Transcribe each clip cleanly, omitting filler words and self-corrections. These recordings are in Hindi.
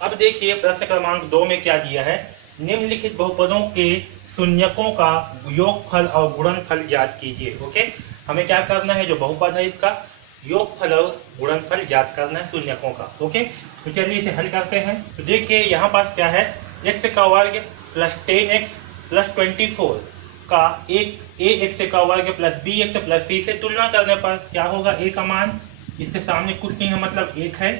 अब देखिए प्रश्न क्रमांक 2 में क्या दिया है। निम्नलिखित बहुपदों के शून्यकों का योगफल और गुणनफल ज्ञात कीजिए। ओके, हमें क्या करना है, जो बहुपद है इसका योगफल और गुणनफल ज्ञात करना है शून्यकों का। ओके, तो चलिए इसे हल करते हैं। तो देखिए यहाँ पास क्या है, x का वर्ग प्लस 10x प्लस 24 का एक्स का वर्ग प्लस बी एक्स प्लस सी से तुलना करने पर क्या होगा। a का मान इसके सामने कुछ नहीं है, मतलब 1 है।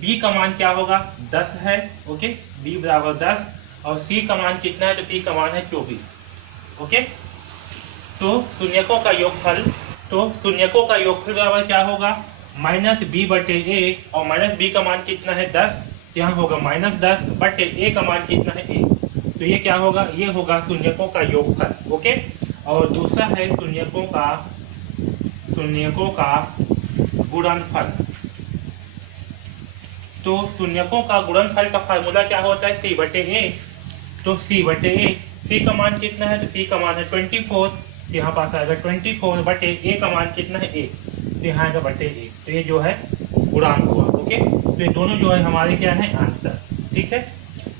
b का मान क्या होगा, 10 है। ओके, b बराबर 10 और c का मान कितना है, तो c का मान है 24। ओके, तो शून्यकों का योगफल बराबर क्या होगा, माइनस बी बटे ए, और माइनस बी का मान कितना है 10, यहाँ होगा माइनस 10 बटे ए का मान कितना है 1, तो ये क्या होगा, ये होगा शून्यकों का योगफल। ओके, और दूसरा है शून्यकों का गुणनफल। तो शून्यकों का गुणनफल का फार्मूला क्या होता है, c बटे ए। तो c बटे ए, c का मान कितना है, तो c का मान है 24, तो यहाँ पास आएगा 24 बटे ए का मान कितना है 1, तो यहाँ आएगा बटे 1, तो ये जो है गुणांक हुआ। ओके, तो ये दोनों जो है हमारे क्या है, आंसर। ठीक है,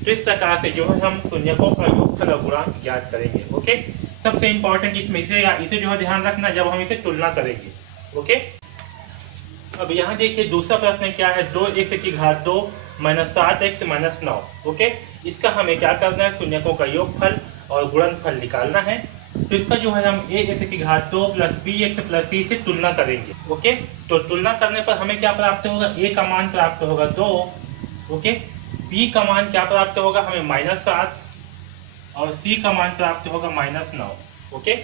तो इस प्रकार से जो है हम शून्यकों का योगफल और गुणांक ज्ञात करेंगे। ओके, सबसे इंपॉर्टेंट इसमें इसे जो है ध्यान रखना जब हम इसे तुलना करेंगे। ओके, अब यहाँ देखिए दूसरा प्रश्न क्या है, 2x की घात 2 माइनस 7x माइनस 9। ओके, इसका हमें क्या करना है, शून्यकों का योगफल और गुणनफल निकालना है। तो इसका जो है हम ax की घात 2 प्लस bx प्लस c से तुलना करेंगे। ओके, तो तुलना करने पर हमें क्या प्राप्त होगा, a का मान प्राप्त होगा 2। ओके, b का मान क्या प्राप्त होगा हमें -7 और c का मान प्राप्त होगा -9। ओके,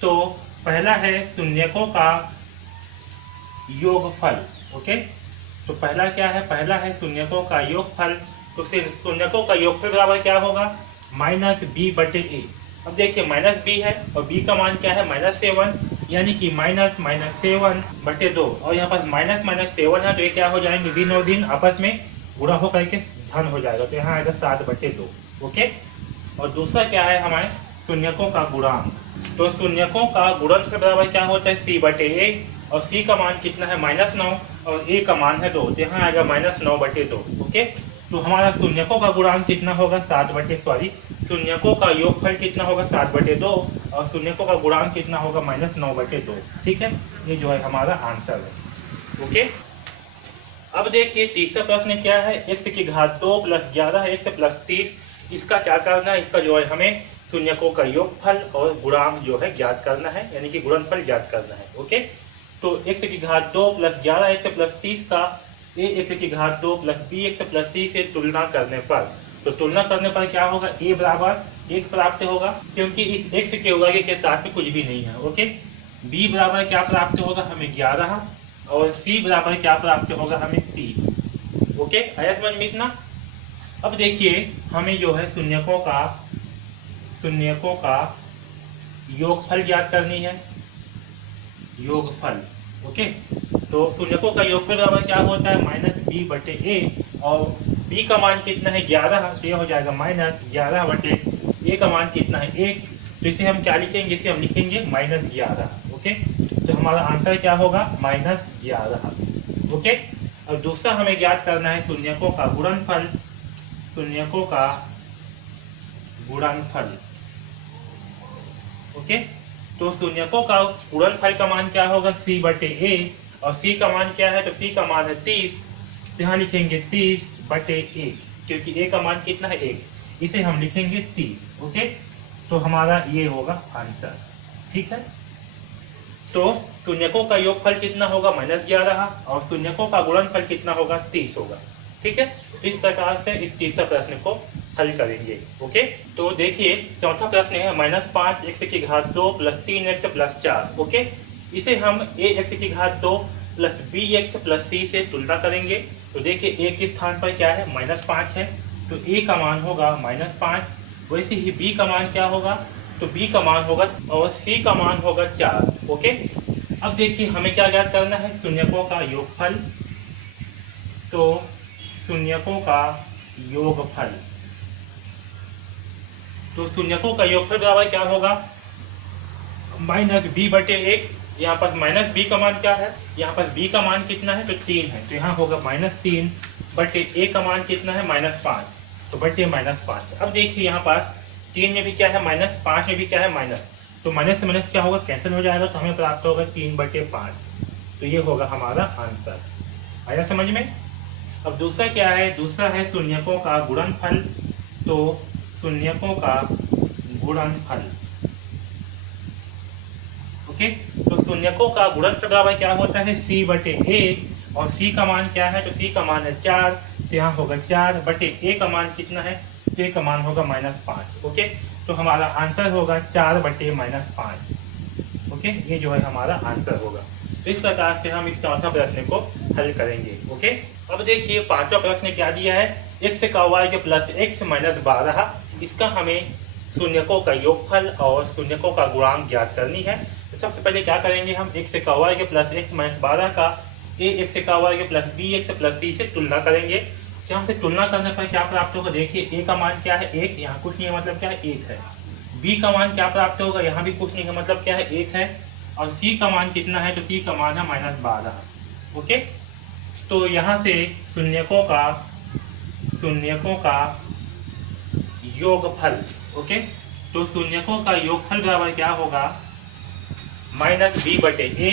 तो पहला है शून्यकों का योगफल। ओके, तो पहला क्या है, पहला है शून्यकों का योगफल। तो फिर शून्यकों का योगफल बराबर क्या होगा, माइनस बी बटे ए। अब देखिए माइनस बी है और b का मान क्या है -7, यानी कि -7 बटे 2, और यहाँ पर -7 है, तो ये क्या हो जाएंगे, दिन और दिन आपस में गुणा होकर के धन हो जाएगा, तो यहाँ आएगा 7 बटे 2। ओके, और दूसरा क्या है हमारे शून्यकों का गुणांक। तो शून्यकों का गुणनफल बराबर क्या होता है, c बटे ए, और c का मान कितना है -9 और a का मान है 2, तो यहाँ आएगा -9 बटे 2। ओके, तो हमारा शून्यकों का गुणांक कितना होगा, शून्यकों का योगफल कितना होगा 7 बटे 2 और शून्यकों का गुणांक कितना होगा -9 बटे 2। ठीक है, ये जो है हमारा आंसर है। ओके, अब देखिए तीसरा प्रश्न क्या है, x की घात 2 प्लस 11x प्लस 30। इसका क्या करना है, इसका जो है हमें शून्यकों का योगफल और गुणांक जो है ज्ञात करना है, यानी कि गुणनफल ज्ञात करना है। ओके, तो x की घात 2 प्लस 11x प्लस 30 का ax की घात 2 प्लस bx प्लस c से तुलना करने पर, तो तुलना करने पर क्या होगा, a बराबर 1 प्राप्त होगा, क्योंकि इस x के वर्ग के साथ में कुछ भी नहीं है। ओके, b बराबर क्या प्राप्त होगा हमें 11 और c बराबर क्या प्राप्त होगा हमें 30। ओके, आया समझ में इतना। अब देखिए हमें जो है शून्यकों का योगफल ज्ञात करनी है, योगफल। ओके, तो शून्यकों का योगफल बराबर क्या होता है, माइनस बी बटे ए, और b का मान कितना है 11, तो ये हो जाएगा -11 बटे a का मान कितना है 1, तो इसे हम क्या लिखेंगे, इसे हम लिखेंगे -11। ओके, तो हमारा आंसर क्या होगा, -11। ओके, और दूसरा हमें ज्ञात करना है शून्यकों का गुणनफल। ओके, तो शून्यकों का गुणनफल का मान क्या होगा, c बटे ए, और c का मान क्या है, तो c का मान है 30, तो यहाँ लिखेंगे 30 बटे 1, क्योंकि a का मान कितना है 1, इसे हम लिखेंगे 30। ओके, तो हमारा ये होगा आंसर। ठीक है, तो शून्यकों का योगफल कितना होगा -11 और शून्यकों का गुणनफल कितना होगा 30 होगा। ठीक है, इस प्रकार से इस तीसरा प्रश्न को हल करेंगे। ओके, तो देखिए चौथा प्रश्न है -5x की घात 2 प्लस 3x प्लस 4। ओके, इसे हम ax की घात 2 प्लस bx प्लस c से तुलना करेंगे। तो देखिए a के स्थान पर क्या है, -5 है, तो a का मान होगा -5, वैसे ही b का मान क्या होगा, तो b का मान होगा और c का मान होगा 4। ओके, अब देखिए हमें क्या ज्ञात करना है, शून्यकों का योगफल। तो शून्यकों का योगफल, तो शून्यकों का योगफल बराबर क्या होगा, -b बटे 1, यहाँ पर -b का मान क्या है, यहाँ पर b का मान कितना है, तो 3 है, तो यहाँ होगा -3 बटे ए का मान कितना है -5, तो बटे -5। अब देखिए यहाँ पास 3 में भी क्या है माइनस, 5 में भी क्या है माइनस, तो माइनस से माइनस क्या होगा, कैंसिल हो जाएगा, तो हमें प्राप्त होगा 3/5। तो ये होगा हमारा आंसर। आया समझ में। अब दूसरा क्या है, दूसरा है शून्यकों का गुणनफल। तो शून्यकों का गुणनफल, ओके। तो शून्यकों का गुणनफल बराबर क्या होता है, c/a, और c का मान क्या है, तो c का मान है 4, तो यहाँ होगा 4 बटे a का मान कितना है, तो a का मान होगा -5, ओके। तो हमारा आंसर होगा 4/-5, ओके। ये जो है हमारा आंसर होगा। तो इस प्रकार से हम इस चौथा प्रश्न को हल करेंगे, ओके। अब देखिए पांचवा प्रश्न क्या दिया है, x का y के प्लस x -12, इसका हमें शून्यकों का योगफल और शून्यकों का गुणांक ज्ञात करनी है। तो सबसे पहले क्या करेंगे हम, x का y के प्लस x -12 का x का y के प्लस b से तुलना करेंगे। यहाँ से तुलना करने पर क्या प्राप्त होगा, देखिए a का मान क्या है 1, यहाँ कुछ नहीं है मतलब क्या है 1 है। b का मान क्या प्राप्त होगा, यहाँ भी कुछ नहीं है मतलब क्या है 1 है। और c का मान कितना है, तो c का मान है -12, ओके। तो यहाँ से शून्यकों का योगफल, ओके। तो शून्यकों का योगफल बराबर क्या होगा, -b/a,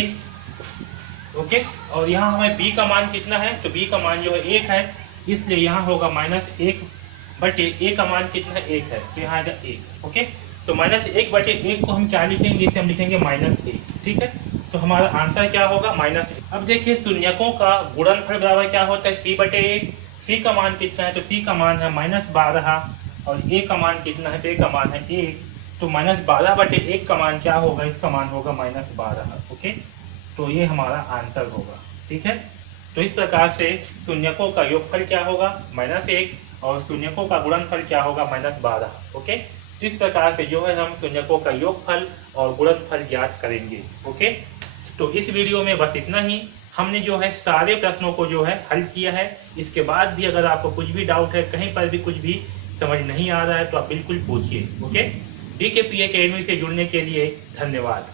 ओके। और यहाँ हमें b का मान कितना है, तो b का मान जो है 1 है, इसलिए यहाँ होगा -1/a का मान कितना है 1 है, तो यहाँ आएगा 1, ओके। तो -1/1 को हम क्या लिखेंगे, इसे हम लिखेंगे -1, ठीक है। तो हमारा आंसर क्या होगा, -1। अब देखिए शून्यकों का गुणनफल बराबर क्या होता है, c/a। c का मान कितना है, तो c का मान है -12, और a का मान कितना है, तो a का मान है 1, तो -12/1 का मान क्या होगा, इसका मान होगा -12, ओके। तो ये हमारा आंसर होगा, ठीक है। तो इस प्रकार से शून्यकों का योगफल क्या होगा, -1, और शून्यकों का गुणनफल क्या होगा, -12, ओके। तो इस प्रकार से जो है हम शून्यकों का योगफल और गुणनफल ज्ञात करेंगे, ओके। तो इस वीडियो में बस इतना ही। हमने जो है सारे प्रश्नों को जो है हल किया है। इसके बाद भी अगर आपको कुछ भी डाउट है, कहीं पर भी कुछ भी समझ नहीं आ रहा है, तो आप बिल्कुल पूछिए, ओके। DKP अकेडमी से जुड़ने के लिए धन्यवाद।